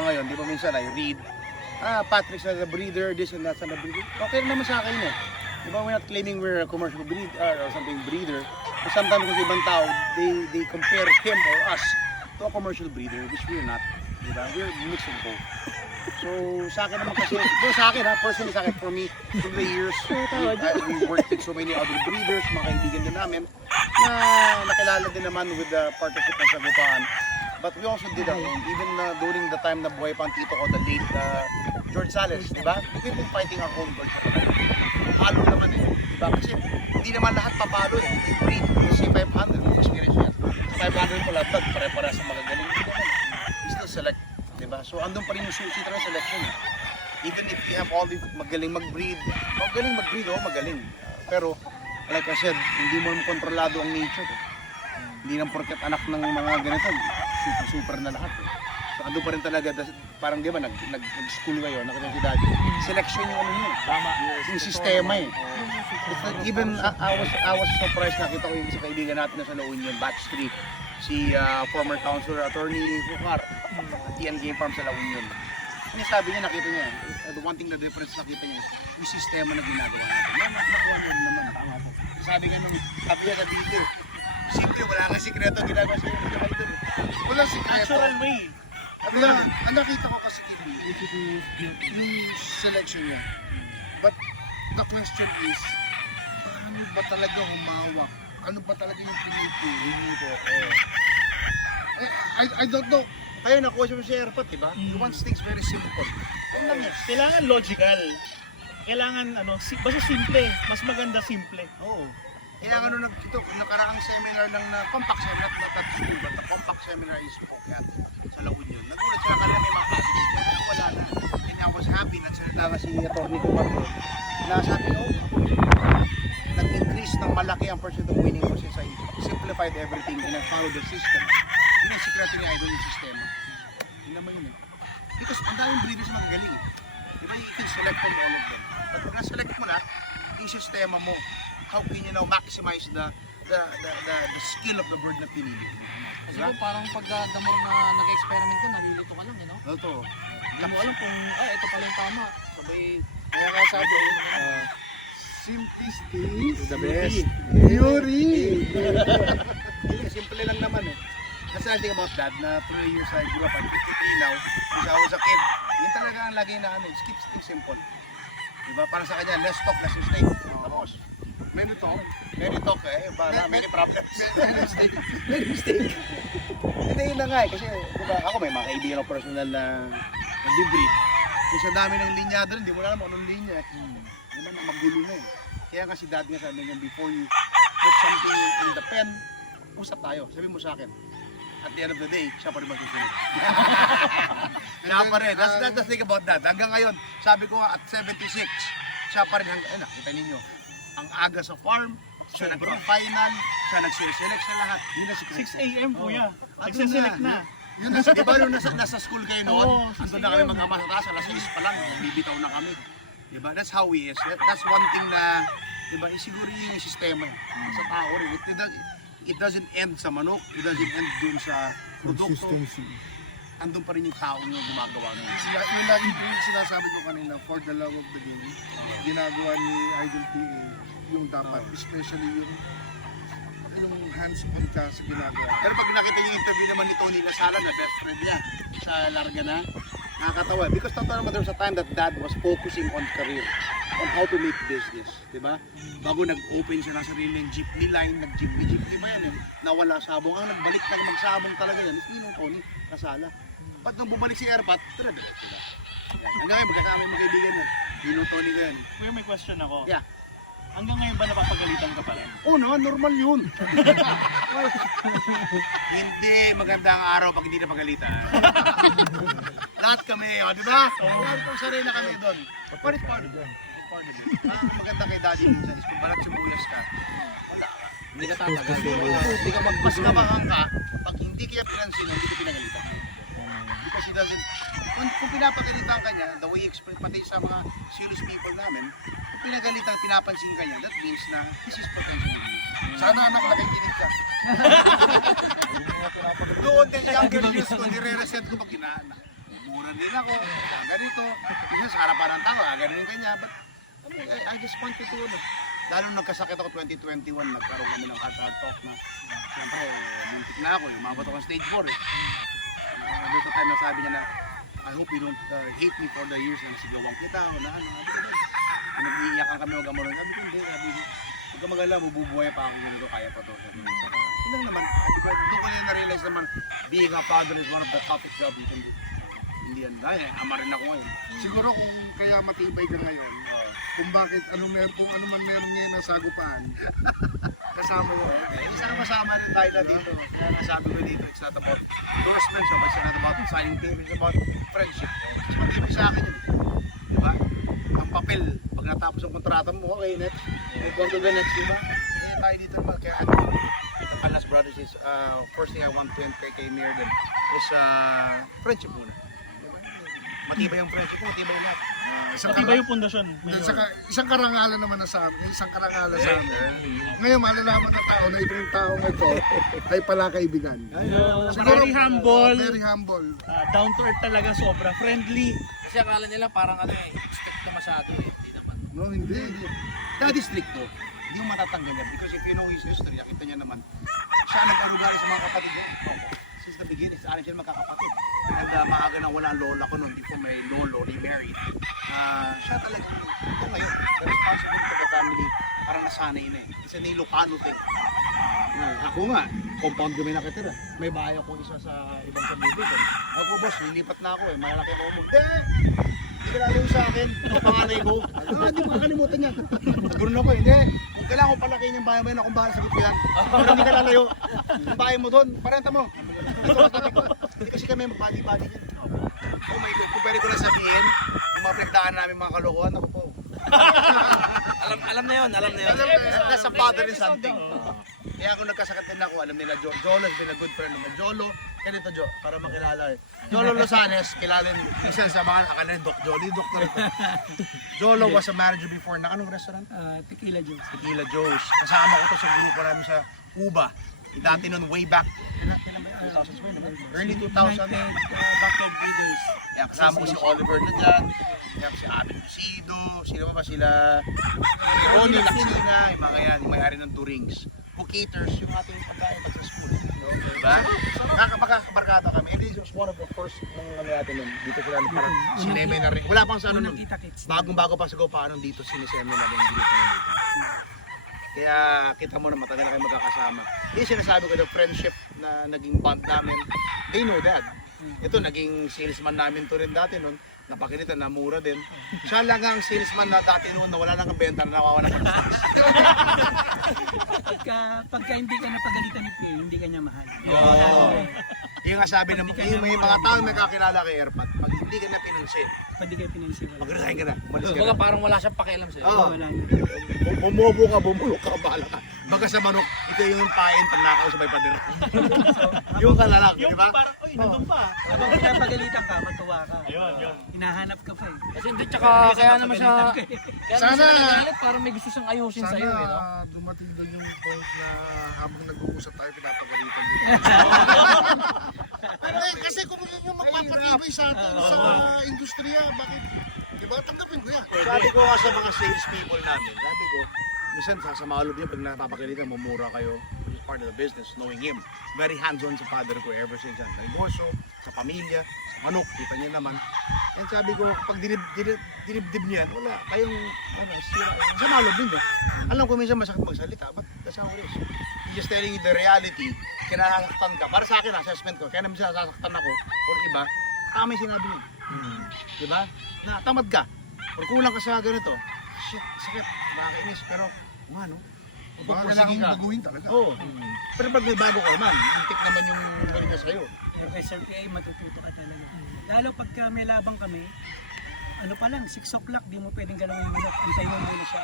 Ngayon, di ba minsan I read, Patrick's not a breeder, this and that's not a breeder. Okay naman sa akin eh. Di ba, we're not claiming we're a commercial breeder or something breeder. But sometimes kasi ibang tao, they compare him or us to a commercial breeder, which we're not. Di ba? We're mix of both. So sa akin naman kasi, sa akin personally sa akin, for me, through the years, we worked with so many other breeders, mga kaibigan din namin, na nakilala din naman with the partnership ng Sagupaan. But we also did our own, even during the time na buhay pa ang tito ko, the late George Sales, di ba? We've been fighting our own birds. Palo naman eh, di ba? Kasi hindi naman lahat papalo eh. We breed, kasi 500, experience yan. 500 pala, pare-pare sa magagaling. We still select, di ba? So andun pa rin yung susi talaga selection eh. Even if we have all the magaling mag-breed, magaling. Pero, like I said, hindi mo kontrolado ang nature eh. Hindi lang porket anak ng mga ganito, super na lahat eh. So ando pa rin talaga, parang di ba, nag-school kayo, nakita si daddy. Selection yung ano yun. Tama. Yung sistema eh. Even I was surprised, nakita ko yung isa kaibigan natin na sa La Union, Batch 3. Si former councilor, attorney Hukar, at TN Game Farm sa La Union. Sabi niya, nakita niya, the one thing na difference nakita niya, yung sistema na ginagawa natin. Nakuha niya rin naman. Sabi niya sa dito, simple, wala kang sikreto ginagawa siya. Walang sikreto. Natural way. Ang nakita ko kasi yung selection niya. But the question is, paano ba talaga humawak? Ano ba talaga yung pinipili ko? I don't know. Kaya nakuha siya si Erpat, diba? He wants things very simple. Yan lang yan. Kailangan logical. Kailangan basta simple. Mas maganda simple. Oo. Kaya ano nakaraang seminar ng compact seminar, not school, but the compact seminar is Phuket sa La Union. Nagulat sila kanila may mga cabinet. Wala na. And I was happy na salita na si Atty. Kumar na sabi ko, nag-increase ng malaki ang percent of winning ko since I simplified everything and I followed the system. Yun ang sikreto niya, idol yung sistema. Yun naman yun eh. Because ang daming breeders na magagaling eh. Diba, you can select from all of them. But pag na-select mo na, yung sistema mo, how can you now maximize the skill of the bird na pinili mo? Kasi diba? Parang pag the more na nag-experiment ka, nalilito ka lang, you know? Totoo. Hindi mo alam kung, ito pala yung tama. Sabay, Kaya nga sabi, Simplicity is the best. Theory! Simple lang naman eh. Kasi I think about that, na through the years I grew up, I'm 53 now, since I was a kid, yun talaga ang lagi na keep things simple. Diba? Parang sa kanya, less talk, less mistake. Tapos, many talk eh, many problems. Many mistake. Hindi yun na nga eh, kasi diba, ako may mga kaibigan ako personal na nag-breed. Kasi sa dami ng linya doon, hindi mo na alam anong linya eh. Diba, magulo na eh. Kaya nga si dad nga sabi niya, before you put something in the pen, usap tayo, sabi mo sa akin. At the end of the day, siya pa rin magsusunod. Siya pa rin. That's the thing about that. Hanggang ngayon, sabi ko nga at 76, siya pa rin nakita ninyo. Ang aga sa farm, siya nag-final, siya nag-select sa lahat. Yun na si 6 a.m. kuya. At Nagsiselect na. Yun na, di ba nung nasa school kayo noon? Oo, Andun na kami mag-ama sa taas, alas 6 pa lang, bibitaw na kami. Diba? That's how we is. That's one thing na, diba, siguro yun yung sistema sa tao rin. It doesn't end sa manok, it doesn't end dun sa produkto. Consistency. Andun pa rin yung tao yung gumagawa nun. Yung lagi po yung sinasabi ko kanina, for the love of the game, ginagawa ni Idol PA yung dapat, especially yung hands-on ka sa ginagawa. Pero pag nakita yung interview naman ni Tony Lasala, na best friend niya, sa Larga na, nakakatawa. Because totoo naman, there was a time that dad was focusing on career, on how to make business, di ba? Bago nag-open siya ng sariling jeepney line, nag-jeepney ba yan eh? Nawala sabong. Ang nagbalik na magsabong talaga yan, is yung Tony Lasala. Ba't nung bumalik si Erpat, tira-diret sila. Hanggang ngayon, magkasama yung mga kaibigan yan. Yung Tony na yan. Kuya, may question ako. Yeah. Hanggang ngayon ba napapagalitan ka pa rin? Oo no, normal yun. Hindi magandang araw pag hindi na pagalitan. Lahat kami, di ba? Lahat kong sarili na kami doon. What is part of it? Ang maganda kay daddy minsan is kung balat sumulas ka, wala ka. hindi ka tatagal. Hindi ka magpas ka pag hindi kaya pinansin, hindi ka pinagalitan. Because he doesn't, kung pinapagalitan ka niya, the way he explain, pati sa mga serious people namin, kung pinagalitan, pinapansin ka niya, that means na this is potential. Sana anak nakikinig ka. Doon din younger years ko, nire-reset ko pag kinaanak. Mura gano'n din ako, ganito. Minsan sa harapan ng tao, gano'n kanya. But I just wanted to, lalo nung nagkasakit ako 2021, nagkaroon kami ng heart talk na, siyempre, muntik na ako, umabot ako ng stage 4 eh. Dito time na sabi niya na, I hope you don't hate me for the years na nasigawan kita, o na ano. Nag-iiyakan kami mag-amaro. Sabi ko, hindi, huwag ka mag-alala, mabubuhay pa ako ganito, kaya pa to. Sila naman, doon ko yung na-realize naman, being a father is one of the toughest jobs you can do. Hindi yan, dahil ama rin ako ngayon. Siguro kung kaya matibay ka ngayon, kung bakit kung ano man meron ngayon na sagupaan, kasama mo. Sana masama rin tayo na dito. Kaya nasabi ko dito, it's not about endorsements, it's not about signing team, it's about friendship. Mas matibay sa akin yun. Di ba? Ang papel, pag natapos ang kontrata mo, okay, next. May go to the next, di ba? Eh, tayo dito naman. Kaya ano, the Palas Brothers is, first thing I want to encourage kay Mayor din is friendship muna. Diba? Matibay ang friendship mo, matibay lahat. Matibay yung pundasyon. Isang karangalan naman na sa amin, isang karangalan sa amin. Ngayon, malalaman na tao na itong taong ito ay pala kaibigan. Very humble, Very humble. down to earth talaga, sobra friendly. Kasi akala nila parang ano eh, strict na masyado eh. Hindi naman. No, hindi. Daddy stricto, hindi mo matatanggal yan because if you know his history, nakita niya naman, siya nag-arugali sa mga kapatid niya. Since the beginning, sa akin sila magkakapatid. Maaga na wala ang lola ko noon before may lolo, they married. Siya talaga, ito ngayon, the responsibility of the family, parang nasanay na eh. It's an Ilocano thing. Ako nga, compound kami nakitira. May bahay ako isa sa ibang sabuti. Ako boss, lilipat na ako eh, malaki mo mo. Hindi ka lalayo sa akin, ito panganay ko. Hindi ko kakalimutan yan. Nagkaroon ako, hindi. Kung kailangan ko palakihin yung bahay mo yun, akong bahay sagot ko yan. Pero hindi ka lalayo. Yung bahay mo doon, parenta mo. Ito katabi ko. Hindi kasi kami magbadi-badi yan. Oh my God, kung pwede ko lang sabihin, yung mga pinagdaan namin mga kalokohan, ako po. Alam na yun, alam na yun. That's a father is something. Kaya kung nagkasakit din ako, alam nila, Jolo has been a good friend naman. Jolo, ganito Jo, para makilala eh. Jolo Losanes, kilala din, isa sa mga akala ni Doc Jolly, doktor ito. Jolo was a manager before, na anong restaurant? Tequila Jones. Tequila Joe's. Kasama ko to sa grupo namin sa Cuba. Dati nun, way back, kailan ba yun? 2000s ba yun? Early 2000s. Backyard Breeders. Kaya kasama ko si Oliver na dyan, kaya si Abel Lucido, sila ba sila Ronnie Nakina, yung mga yan, yung may-ari ng Turings. Who caters yung ating pagkain pag sa school. Diba? Makakabarkada kami. It was one of the first mga kami natin nun. Dito sila parang sineme na rin. Wala pang sa ano nun. Bagong-bago pa sa paano dito siniseme na rin yung grupo nyo dito. Kaya kita mo na matagal na kayo magkakasama. Yung sinasabi ko, the friendship na naging bond namin, they know that. Ito, naging salesman namin to rin dati nun. Napakinitan, namura din. Siya lang ang salesman na dati noon na wala nang benta na nawawala ng stocks. Pagka hindi ka napagalitan ni Kay, hindi ka niya mahal. Yung nga sabi ng may mga tao may kakilala kay Airpat. Pag hindi ka na pinansin, Pwede kayo pinansiwala. mag-resign ka na. Umalis ka Baga na. parang wala siyang pakialam sa'yo. Oo. Wala na. Bumubo ka, bumulok ka, bahala ka. Baga sa manok, ito yung pain pag nakausapay pa din. Yung kalalak, di Yung ba? parang, oy, nandun pa. Habang pinapagalitan ka, matuwa ka. Ayun, yun. Hinahanap ka pa eh. Kasi hindi, tsaka kaya naman siya, kaya naman siya nagagalit, parang may gusto siyang ayusin sa'yo eh, no? Sana dumating doon yung point na habang nag-uusap tayo, pinapagalitan dito. Pero kasi kung yun yung magpapatibay sa atin sa industriya, bakit? Diba? Tanggapin ko yan. Sabi ko nga sa mga sales people namin, sabi ko, minsan sa mga loob niya, pag napapagalitan, mamura kayo, which is part of the business, knowing him. Very hands-on sa father ko ever since yan. Sa negosyo, sa pamilya, sa manok, kita niyo naman. And sabi ko, pag dinibdib niya yan, wala, kayong, sa mga loob din ba? Alam ko minsan masakit magsalita, but that's how it is. He's just telling you the reality, kinasasaktan ka. Para sa akin, assessment ko, kaya naman sinasaktan ako, or iba, tama yung sinabi niya. Diba? Na tamad ka. Or kulang ka sa ganito. Shit, sakit. Nakakainis. Pero, ano? Baka kailangan mo baguhin talaga. Oo. Pero pag may bago ka naman, hintik naman yung gawin niya sa'yo. Pero kay Sir PA, matututo ka talaga. Lalo pagka may labang kami, ano pa lang, 6 o'clock, di mo pwedeng galawin yung minute. Antay mo muna siya.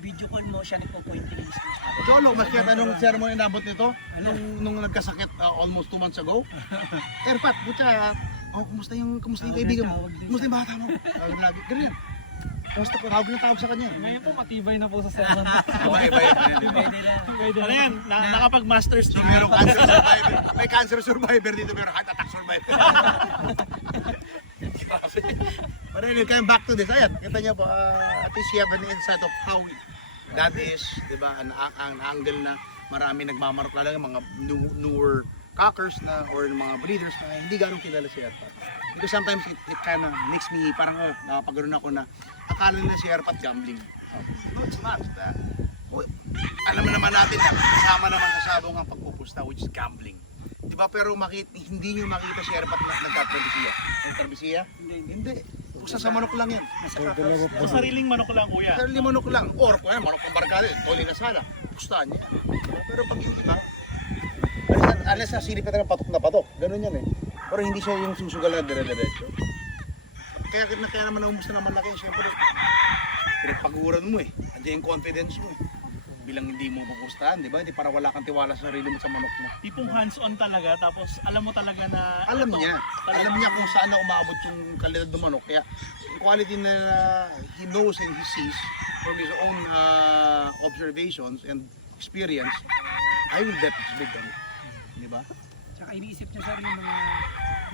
Video call mo siya, nagpo-point in his Jolo, mas kaya tanong ceremony inabot nito, nung nagkasakit almost 2 months ago. Erpat, butya, kumusta yung kaibigan mo? Kumusta yung bata mo? Tawag lagi, ganyan. Kumusta ko, tawag sa kanya. Ngayon po, matibay na po sa season. Iba yan. Ano yan? Nakapag-masters So, merong cancer survivor. May cancer survivor dito, pero heart attack survivor. Diba? But anyway, coming back to this, ayan, kita niyo po, at least you have an insight of how that is, di ba, ang angle na marami nagmamarok talaga, mga newer cockers na, or mga breeders na hindi ganong kilala si Airpat. Because sometimes it kind of makes me, parang nakapaganoon ako na, akala nila si Airpat gambling. No, it's not. Alam naman natin na kasama naman sa sabong ang pagpupusta, which is gambling. Di ba? Pero hindi nyo makita si Airpat na nagtatrabisiya. Nagtatrabisiya? Hindi. Pusa sa manok lang yan. So sariling manok lang kuya. Sarili manok lang. Or kung yan, manok pang barkada, toli na sana. Pustahan niya. Pero pag hindi ba, alas na silip na patok na patok. Ganun yan eh. Pero hindi siya yung susugal na dire-diretso. Kaya naman naumusta naman laki. Siyempre, pinagpaguran mo eh. Andiyan yung confidence mo eh. Bilang hindi mo pupustahan, di ba? Hindi para wala kang tiwala sa sarili mo sa manok mo. Tipong hands-on talaga, tapos alam mo talaga na... Alam niya. Alam niya kung saan na umabot yung kalidad ng manok. Kaya yung quality na he knows and he sees from his own observations and experience, I will bet it's big ganun. Di ba? Tsaka iniisip niya sa rin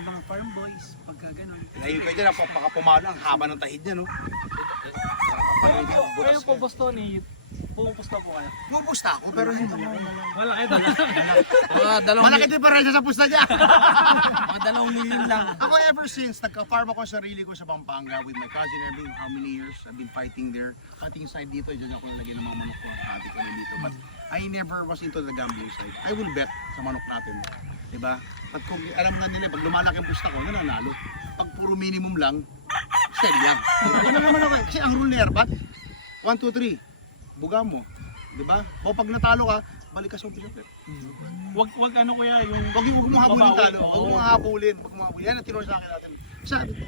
yung mga farm boys, pagka ganun. Ngayon kayo dyan, pumalo ang haba ng tahid niya, no? Kayo po, Boss Tony, pumupusta po kayo. Pupusta ako, pero hindi mo. Wala kayo, dalawang Malaki diferensya sa pusta niya. mga 2 million lang. Ako ever since, nagka-farm ako sa sarili ko sa Pampanga with my cousin. I've been how many years? I've been fighting there. Ating side dito, dyan ako nalagay ng mga manok ko. Ate ko na dito. But I never was into the gambling side. I will bet sa manok natin. Diba? Pag kung alam nga nila, pag lumalaki ang pusta ko, nananalo. Pag puro minimum lang, sell yan. Ano naman ako eh. Kasi ang rule ni Airpat, 1, 2, 3. Buga mo. Diba? O pag natalo ka, balik ka sa umpisa. Wag ano kuya, yung... Huwag mo habulin talo. Huwag mo habulin. Huwag mo habulin. Yan ang tinuro sa akin natin.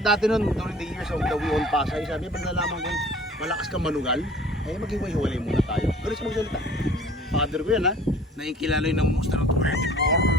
Dati nun, during the years of the We Own Pasay, sabi, pag nalaman ko, malakas kang manugal, ay maghiwalay muna tayo. Pero sa magsalita. Father ko yan ha. Nakikilala yun ng monster ng 24.